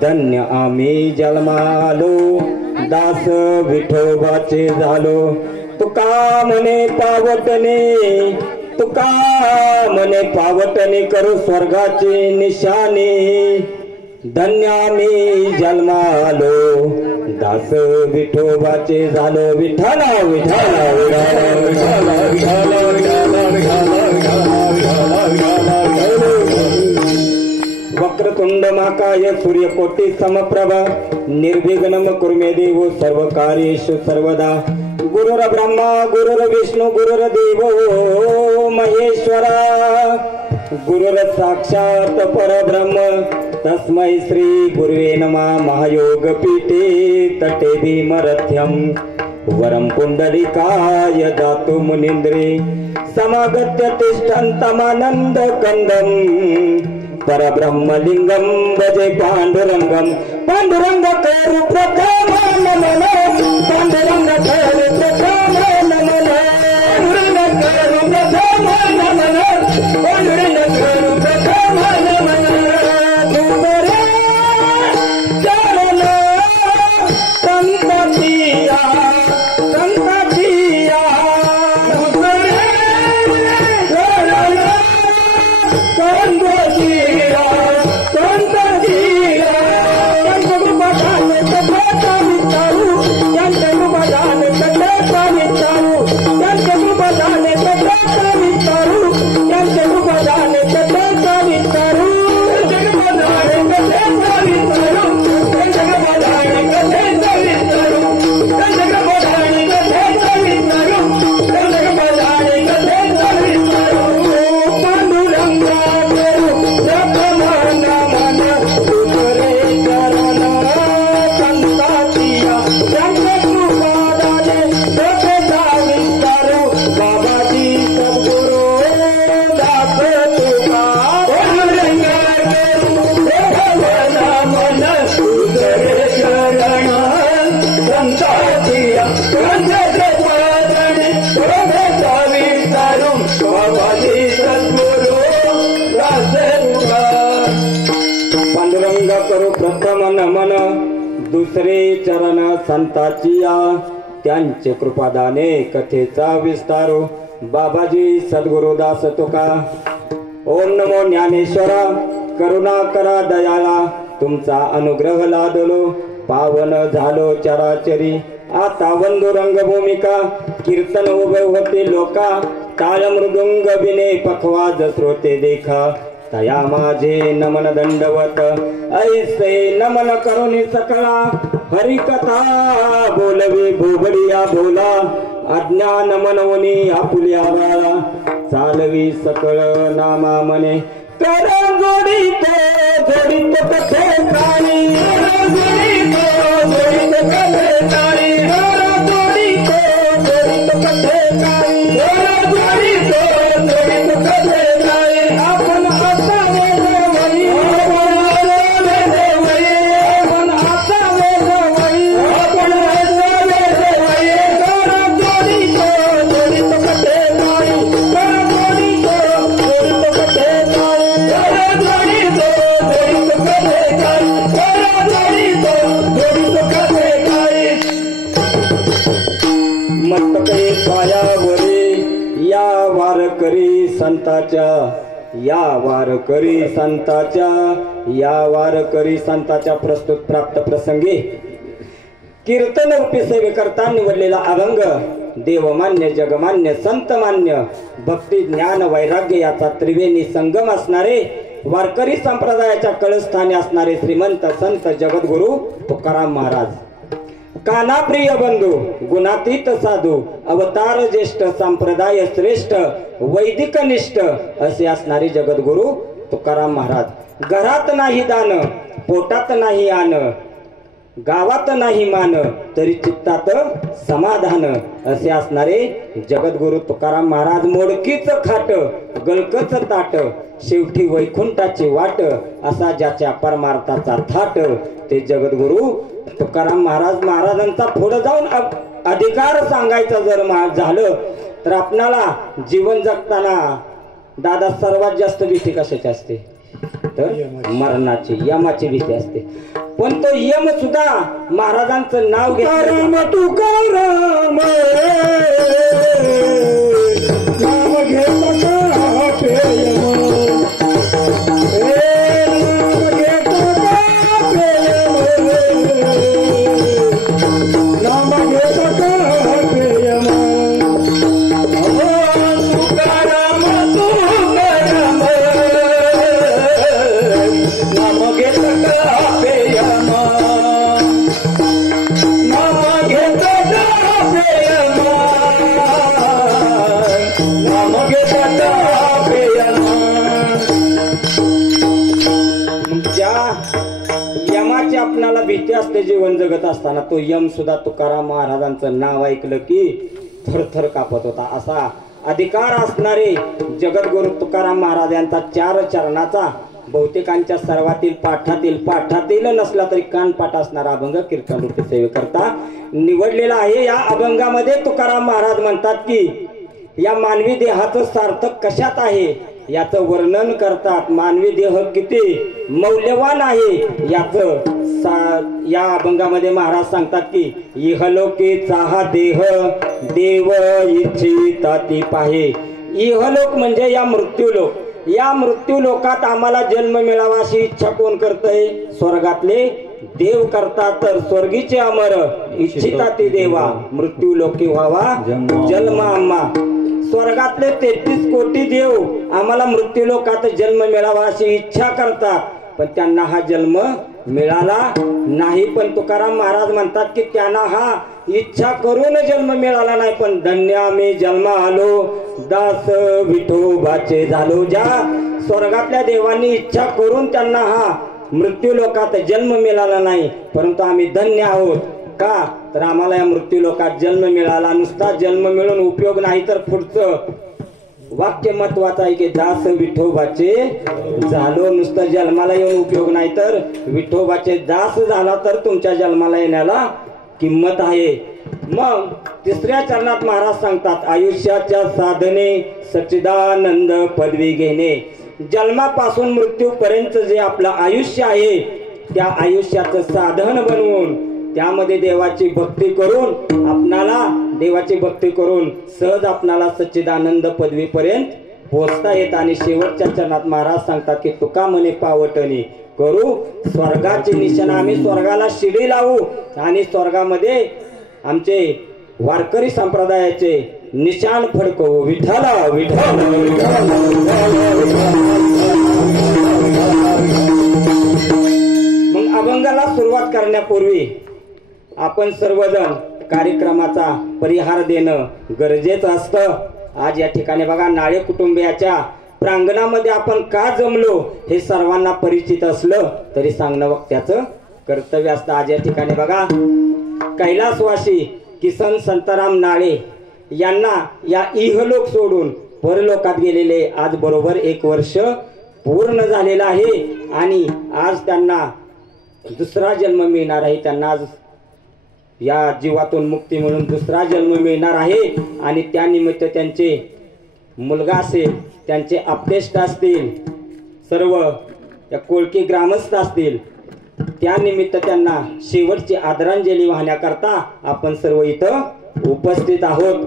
धन्य आम्ही जन्मालो दास विठोबाचे झालो तुका म्हणे पावटने करू स्वर्गाचे निशाने धन्य आम्ही जन्मालो दास विठोबाचे झालो विठ्ठल विठ्ठल वक्रतुंड महाकाय सूर्यकोटि समप्रभ निर्विघ्नं कुरु देव सर्वकार्येषु सर्वदा गुरुर्ब्रह्मा गुरुर्विष्णु गुरुर्देवो महेश्वरा गुरुर्साक्षात् परब्रह्म तस्मै श्री गुरुवे नमः महायोगपीठे तटे भीमरथ्यं वरं पुंडलिकाय दातु मुनीन्द्रे समागत्य तिष्ठन्तमानन्दकन्दं परब्रह्मलिंगं भजे पांडुरंगं पांडुरंग करू प्रथम नमन पांडुरंग करू प्रथम नमन पांडुरंग करू प्रथम नमन पांडुरंग करू प्रथम नमन तुमरे चरण संततिया संततिया तुमरे चरण संततिया संततिया संत बजाने तो भाता मितारू संत बजाने तिसरे चरण संताची या त्यांचे कृपादाने कथेचा विस्तारो बाबाजी सद्गुरुदास तुका। ओम नमो ज्ञानेश्वरा करुणा करा दयाला तुमचा अनुग्रह लादलो पावन झालो चराचरी। आता वंदू रंगभूमिका कीर्तन उभे होते लोका टाळ मृदुंग बिने पखवाज श्रोते देखा। तया माझे नमन दंडवत ऐसे नमन करुणी सकळा हरिकथा बोलवे भोबडिया बोला अज्ञान मनवनी आपुल्या बाळा चालवी सकळ नामा मने कर जोडीत जोडीत कथे काळी जोडीत कथे काळी जोडीत कथे काळी जोडीत कथे काळी आपण असावे जवळी आपण असावे जवळी आपण असावे जवळी जोडीत कथे काळी जोडीत कथे मस्तके पायावरी या वारकरी संताच्या या वारकरी संताच्या या वारकरी संताच्या प्रस्तुत प्राप्त प्रसंगी कीर्तन रूपी सेवेकरता निवडलेला अभंग देवमान्य जगमान्य संतमान्य भक्ती ज्ञान वैराग्य याचा त्रिवेणी संगम असणारे वारकरी संप्रदायाच्या कळस्थानी असणारे श्रीमंत संत जगद्गुरु तुकाराम महाराज। कानाप्रिय बंधू गुणातीत साधू अवतार ज्येष्ठ संप्रदाय श्रेष्ठ वैदिक निष्ठ असे असणारे जगद्गुरु तुकाराम महाराज। घरात नाही दान पोटात नाही आन गावात नाही मान तरी चित्तात समाधान असे असणारे जगद्गुरु तुकाराम महाराज। मोडकीच खाट गलकच ताट शेवटी वैकुंठाची वाट असा ज्याच्या परमार्थाचा थाट ते जगद्गुरु तुकाराम महाराज। महाराजांचा पुढे जाऊन अधिकार सांगायचा जर झालं तर आपणाला जीवन जगताना दादा सर्वात जास्त भीती कशाची असते तर मरणाची यमाची भीती असते। पण तो यम सुद्धा महाराजांचं नाव घेतलं तुकाराम नाम घेता आपणाला भीती असते जीवन जगत असताना तो यम सुद्धा तुकाराम महाराजांचं नाव ऐकलं की थरथर कापत होता। असा अधिकार असणारे जगद्गुरु तुकाराम महाराज यांचा 4 चरणाचा बहुतेकांच्या सर्वातील पाठातील नसला तरी कानपाठ असणारा अभंग कीर्तन रूपी सेवेकरता निवडलेला आहे। या अभंगामध्ये तुकाराम महाराज म्हणतात की या मानवी देहाचं सार्थक कशात आहे याचं वर्णन करतात। मानवी देह किती मौल्यवान आहे याचं या अभंगामध्ये महाराज सांगतात की इहलोकेचा हा देह देव इच्छिता ती पाहे। इहलोक म्हणजे या मृत्यूलोक। या मृत्यूलोकात आम्हाला जन्म मिळावा अशी इच्छा कोण करतंय? स्वर्गातले देव करतात। तर स्वर्गीचे अमर इच्छिता ती देवा मृत्यूलोकी व्हावा जन्म आम्हा। स्वर्गातले 33 कोटी देव आम्हाला मृत्यूलोकात जन्म मिळावा अशी इच्छा करतात पण त्यांना हा जन्म मिळाला नाही। पण तुकाराम महाराज म्हणतात की त्यांना हा इच्छा करून जन्म मिळाला नाही पण धन्य आम्ही जन्म आलो दास विठोबाचे झालो। ज्या स्वर्गातल्या देवांनी इच्छा करून त्यांना हा मृत्यूलोकात जन्म मिळाला नाही परंतु आम्ही धन्य आहोत। का तर आम्हाला या मृत्यूलोकात जन्म मिळाला। नुसता जन्म मिळून उपयोग नाही तर पुढचं वाक्य महत्वाचं आहे की दास विठोबाचे झालो। नुसतं जन्माला येऊन उपयोग नाही तर विठोबाचे दास झाला तर तुमच्या जन्माला येण्याला किंमत आहे। मग तिसऱ्या चरणात महाराज सांगतात आयुष्याच्या साधने सच्चिदानंद पदवी घेणे। जन्मापासून मृत्यूपर्यंत जे आपलं आयुष्य आहे त्या आयुष्याचं साधन बनवून त्यामध्ये देवाची भक्ती करून सहज आपणाला सच्चिदानंद पदवीपर्यंत पोहोचता येत. आणि शेवटच्या चरणात महाराज सांगतात की तुका म्हणे पावटणी करू स्वर्गाची निशाणा. आम्ही स्वर्गाला शिडी लावू आणि स्वर्गामध्ये आमचे वारकरी संप्रदायाचे निशाण फडकवू. विठ्ठला विठ्ठल. मग अभंगाला सुरुवात करण्यापूर्वी आपण सर्वजण कार्यक्रमाचा परिहार देणं गरजेचं असतं. आज या ठिकाणी बघा नाळे कुटुंबियाच्या प्रांगणामध्ये आपण का जमलो हे सर्वांना परिचित असलं तरी सांगणं वक्त्याचं कर्तव्य असतं. आज या ठिकाणी बघा कैलासवासी किसन संताराम नाळे यांना या इहलोक सोडून परलोकात गेलेले आज बरोबर 1 वर्ष पूर्ण झालेलं आहे. आणि आज त्यांना दुसरा जन्म मिळणार आहे. त्यांना आज या जीवातून मुक्ती म्हणून दुसरा जन्म मिळणार आहे. आणि त्यानिमित्त त्यांचे मुलगा असेल, त्यांचे आप्तेष्ट असतील, सर्व या कोळकी ग्रामस्थ असतील, त्यानिमित्त त्यांना शेवटची आदरांजली वाहण्याकरता आपण सर्व इथं उपस्थित आहोत.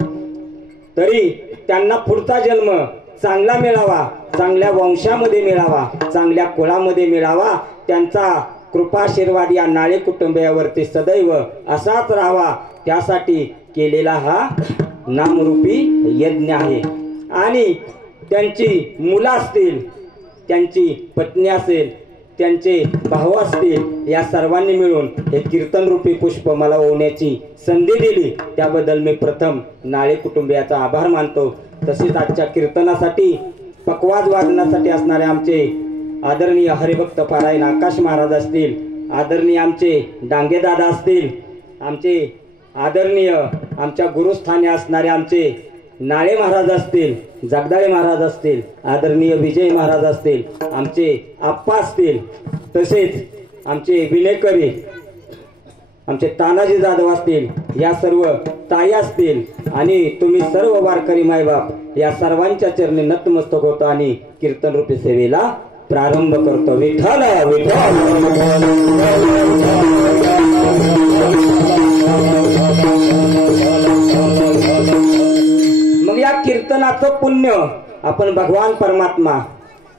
तरी त्यांना पुढचा जन्म चांगला मिळावा, चांगल्या वंशामध्ये मिळावा, चांगल्या कुळामध्ये मिळावा, त्यांचा कृपाशीर्वाद या नाळे कुटुंबियावरती सदैव असाच राहावा, त्यासाठी केलेला हा नामरूपी यज्ञ आहे. आणि त्यांची मुलं असतील, त्यांची पत्नी असेल, त्यांचे भाऊ असतील, या सर्वांनी मिळून हे कीर्तनरूपी पुष्प मला ओवण्याची संधी दिली, त्याबद्दल मी प्रथम नाळे कुटुंबियाचा आभार मानतो. तसेच आजच्या कीर्तनासाठी पकवाज वादनासाठी असणारे आमचे आदरणीय हरिभक्त पारायण आकाश महाराज असतील, आदरणीय आमचे डांगे दादा असतील, आमचे आदरणीय आमच्या गुरुस्थानी असणारे आमचे नाळे महाराज असतील, जगदाळे महाराज असतील, आदरणीय विजय महाराज असतील, आमचे आप्पा असतील, तसेच आमचे विलेकरी आमचे तानाजी जाधव असतील, या सर्व ताई असतील आणि तुम्ही सर्व वारकरी मायबाप या सर्वांच्या चरणी नतमस्तक होतो आणि कीर्तनरूपी सेवेला प्रारंभ करतो. विठ्ठल विठ्ठल. मग या कीर्तनाचं पुण्य आपण भगवान परमात्मा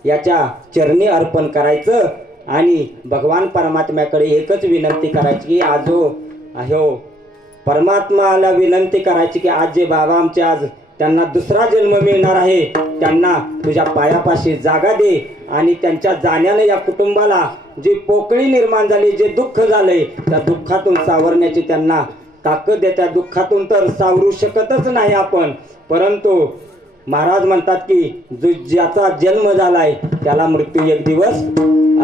याच्या चरणी अर्पण करायचं आणि भगवान परमात्म्याकडे एकच विनंती करायची की आजो अहो परमात्माला विनंती करायची की आज जे बाबा आमचे आज त्यांना दुसरा जन्म मिळणार आहे, त्यांना तुझ्या पायापाशी जागा दे आणि त्यांच्या जाण्याने या कुटुंबाला जी पोकळी निर्माण झाली, जे दुःख झालंय, त्या दुःखातून सावरण्याची त्यांना ताकद दे. त्या दुःखातून तर सावरू शकतच नाही आपण, परंतु महाराज म्हणतात की जो ज्याचा जन्म झालाय त्याला मृत्यू एक दिवस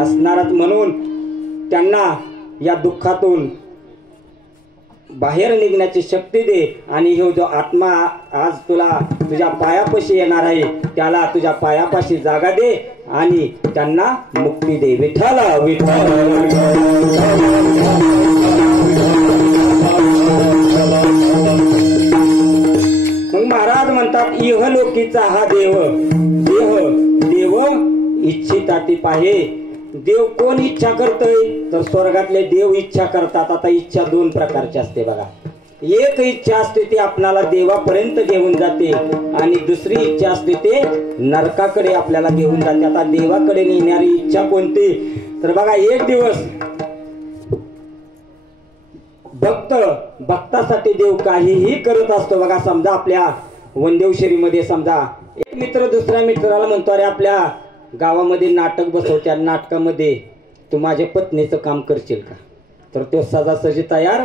असणारच, म्हणून त्यांना या दुःखातून बाहेर निघण्याची शक्ती दे. आणि हे जो आत्मा आज तुला तुझ्या पायापाशी येणार आहे त्याला तुझ्या पायापाशी जागा दे आणि त्यांना मुक्ती दे. विठ्ठल विठ्ठल. मग महाराज म्हणतात इहलोकीचा हा देव इच्छिताती पाहे. देव कोण इच्छा करतोय तर स्वर्गातले देव इच्छा करतात. आता इच्छा 2 प्रकारची असते बघा. एक इच्छा असते ती आपल्याला देवापर्यंत घेऊन जाते आणि दुसरी इच्छा असते ते नरकाकडे आपल्याला घेऊन जाते. आता देवाकडे नेणारी इच्छा कोणती तर बघा, एक दिवस भक्तासाठी देव काहीही करत असतो बघा. समजा आपल्या वंदेवशरीमध्ये समजा एक मित्र दुसऱ्या मित्राला म्हणतो अरे आपल्या गावामध्ये नाटक बसवत्या, नाटकामध्ये तू माझ्या पत्नीचं काम करशील का? तर तो सजासजी तयार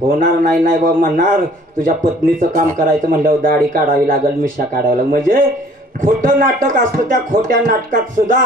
होणार नाही. नाही बाबा म्हणणार तुझ्या पत्नीचं काम करायचं म्हणल्यावर दाढी काढावी लागेल, मिशा काढावी लागेल. म्हणजे खोटं नाटक असतं. त्या खोट्या नाटकात सुद्धा